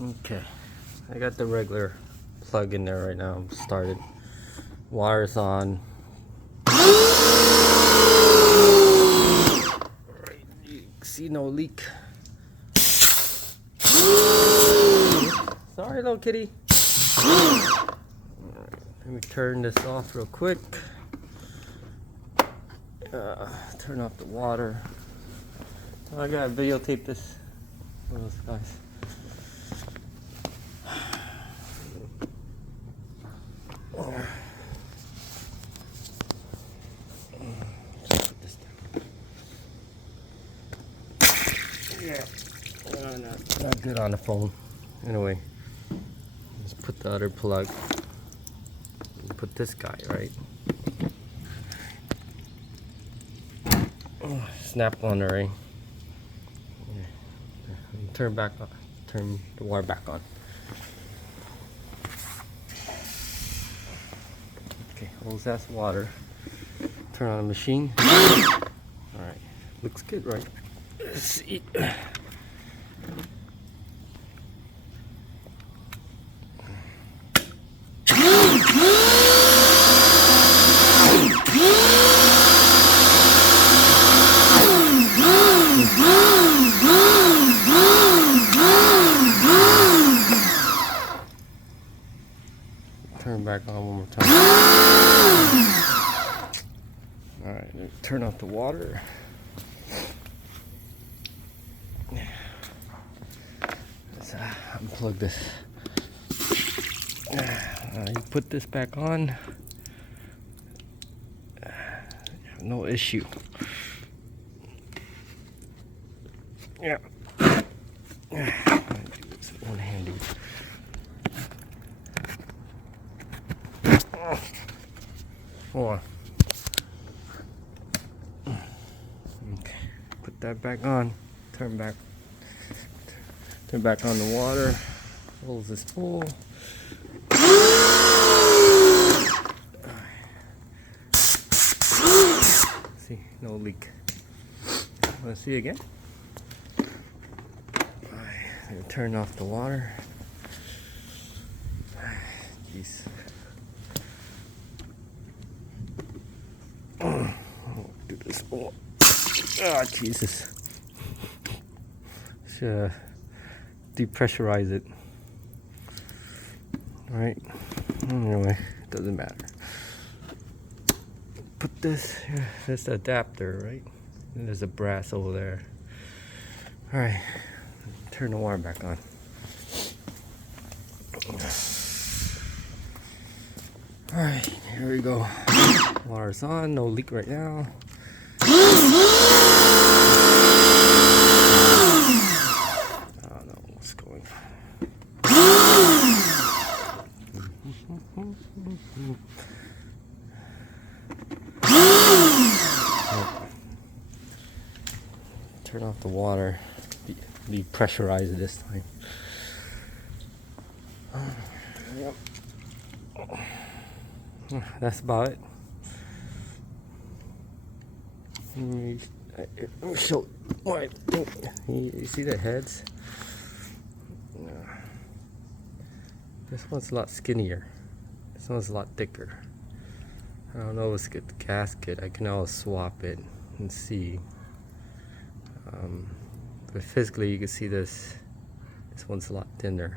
Okay, I got the regular plug in there right now. I'm started. Wire's on. Alright, you see no leak. Sorry, little kitty. Alright, let me turn this off real quick. Turn off the water. So I gotta videotape this for those guys. Yeah, not good on the phone. Anyway, let's put the other plug. Put this guy right. Snap on the ring. Turn back on. Turn the wire back on. Okay, hose that's water. Turn on the machine. Alright, looks good, right? Let's see. Turn back on one more time. Alright, turn off the water. Let's unplug this. You put this back on. No issue. Yeah. One-handed. Hold on. Okay. Put that back on. Turn back on the water. Hose is full. See, no leak. Want to see again? Alright, turn off the water. Jeez. Do this. Oh, Jesus. Should depressurize it. Alright. Anyway, it doesn't matter. Put this here. That's the adapter, right? And there's a brass over there. Alright. Turn the wire back on. Alright, here we go. Water's on, no leak right now. I don't know what's going on. Turn off the water. Depressurize it this time. Yep. That's about it. Let me show what I think. You see the heads? This one's a lot skinnier. This one's a lot thicker. I don't know if it's the gasket. I can always swap it and see. But physically, you can see this. This one's a lot thinner.